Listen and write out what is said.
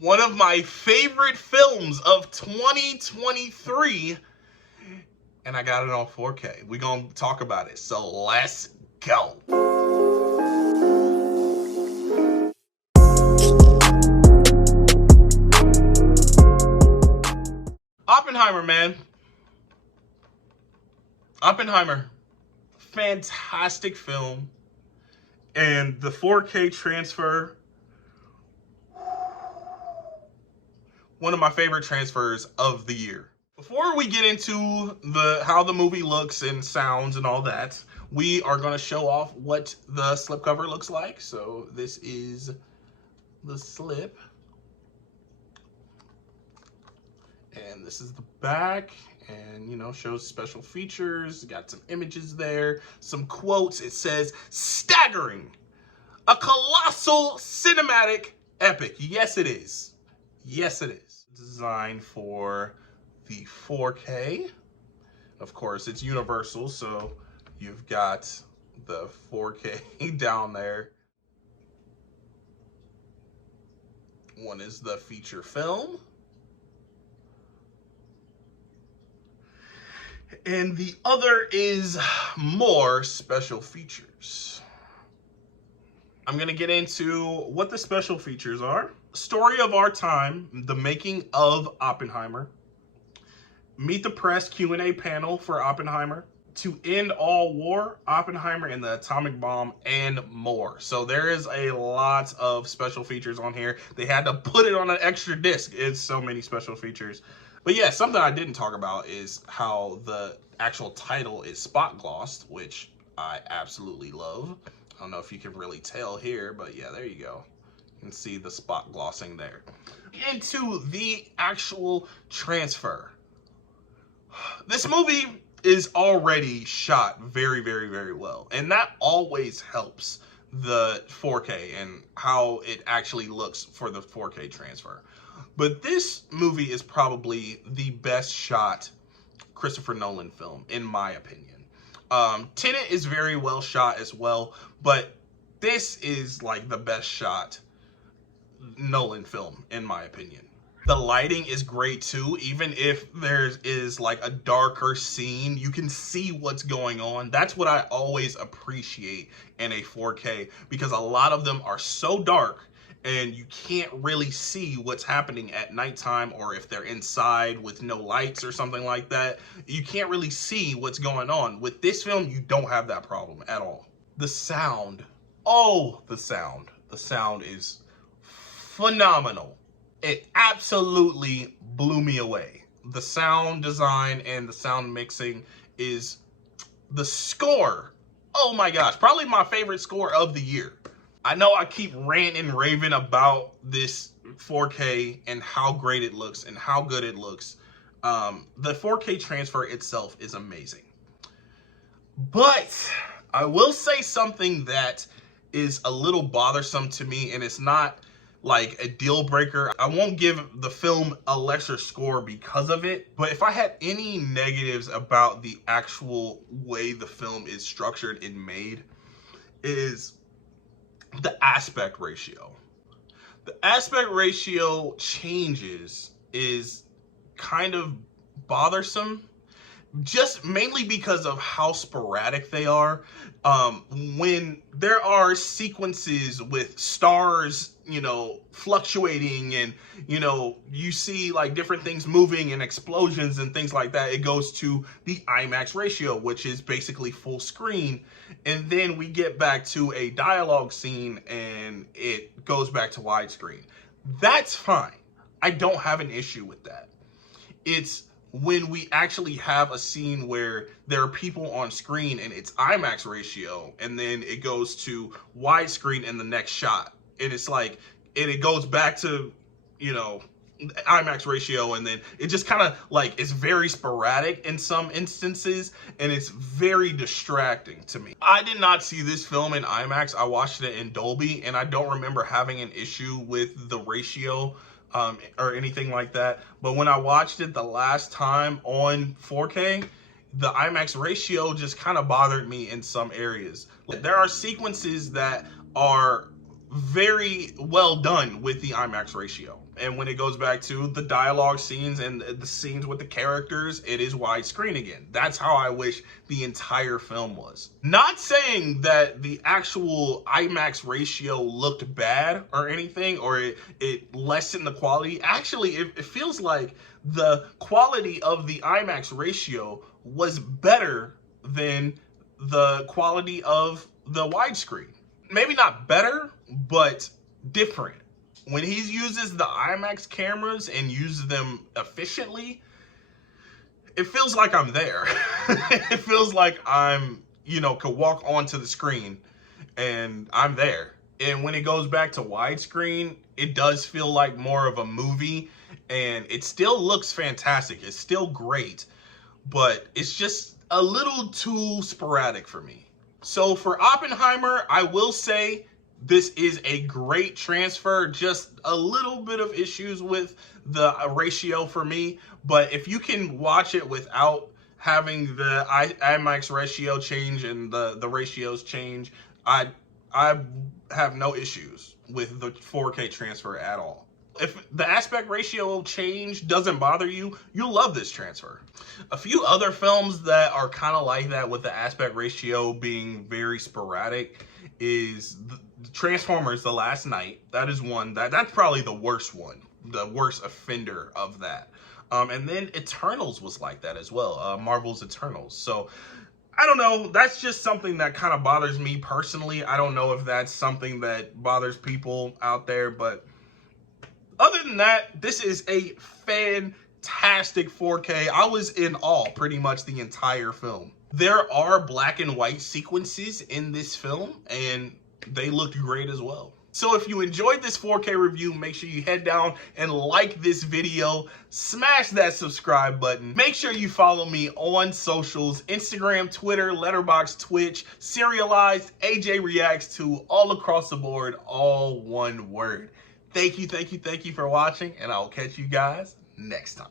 one of my favorite films of 2023, and I got it on 4K. We're gonna talk about it, so let's go. Oppenheimer, man. Oppenheimer, fantastic film, and the 4K transfer, one of my favorite transfers of the year. Before we get into how the movie looks and sounds and all that, we are going to show off what the slipcover looks like. So this is the slip, and this is the back, and you know, shows special features, got some images there, some quotes. It says staggering, a colossal cinematic epic. Yes it is. Yes it is. Designed for the 4K. Of course, it's universal, so you've got the 4K down there. One is the feature film, and the other is more special features. I'm gonna get into what the special features are. Story of our time, the making of Oppenheimer. Meet the press Q&A panel for Oppenheimer. To end all war, Oppenheimer and the atomic bomb, and more. So there is a lot of special features on here. They had to put it on an extra disc. It's so many special features. But yeah, something I didn't talk about is how the actual title is spot glossed, which I absolutely love. I don't know if you can really tell here, but yeah, there you go. You can see the spot glossing there. Into the actual transfer. This movie is already shot very, very, very well. And that always helps the 4K and how it actually looks for the 4K transfer. But this movie is probably the best shot Christopher Nolan film, in my opinion. Tenet is very well shot as well, but this is like the best shot Nolan film, in my opinion. The lighting is great too. Even if there is like a darker scene, you can see what's going on. That's what I always appreciate in a 4K, because a lot of them are so dark and you can't really see what's happening at nighttime, or if they're inside with no lights or something like that, you can't really see what's going on. With this film, you don't have that problem at all. The sound. Oh, the sound. The sound is phenomenal. It absolutely blew me away. The sound design and the sound mixing is the score. Oh my gosh, probably my favorite score of the year. I know I keep ranting and raving about this 4K and how great it looks and how good it looks. The 4K transfer itself is amazing. But I will say something that is a little bothersome to me, and it's not like a deal breaker. I won't give the film a lesser score because of it, but if I had any negatives about the actual way the film is structured and made, is the aspect ratio. The aspect ratio changes is kind of bothersome, just mainly because of how sporadic they are. When there are sequences with stars, you know, fluctuating, and you know, you see like different things moving and explosions and things like that, it goes to the IMAX ratio, which is basically full screen. And then we get back to a dialogue scene and it goes back to widescreen. That's fine. I don't have an issue with that. It's when we actually have a scene where there are people on screen and it's IMAX ratio, and then it goes to widescreen in the next shot, and it's like, and it goes back to, you know, IMAX ratio, and then it just kind of like, it's very sporadic in some instances, and it's very distracting to me. I did not see this film in IMAX. I watched it in Dolby, and I don't remember having an issue with the ratio or anything like that. But when I watched it the last time on 4K, the IMAX ratio just kind of bothered me in some areas. There are sequences that are very well done with the IMAX ratio. And when it goes back to the dialogue scenes and the scenes with the characters, it is widescreen again. That's how I wish the entire film was. Not saying that the actual IMAX ratio looked bad or anything, or it lessened the quality. Actually, it feels like the quality of the IMAX ratio was better than the quality of the widescreen. Maybe not better, but different. When he uses the IMAX cameras and uses them efficiently, it feels like I'm there. It feels like I'm, could walk onto the screen and I'm there. And when it goes back to widescreen, it does feel like more of a movie, and it still looks fantastic. It's still great, but it's just a little too sporadic for me. So for Oppenheimer, I will say this is a great transfer, just a little bit of issues with the ratio for me. But if you can watch it without having the IMAX ratio change and the ratios change, I have no issues with the 4K transfer at all. If the aspect ratio change doesn't bother you, you'll love this transfer. A few other films that are kind of like that with the aspect ratio being very sporadic is Transformers: The Last Knight. That is one that's probably the worst one, the worst offender of that. And then Eternals was like that as well, Marvel's Eternals. So I don't know, that's just something that kind of bothers me personally. I don't know if that's something that bothers people out there, but other than that, this is a fantastic 4K. I was in awe pretty much the entire film. There are black and white sequences in this film, and they looked great as well. So if you enjoyed this 4K review, make sure you head down and like this video, smash that subscribe button. Make sure you follow me on socials, Instagram, Twitter, Letterboxd, Twitch, Serialized, AJREACTS2, all across the board, all one word. Thank you for watching, and I'll catch you guys next time.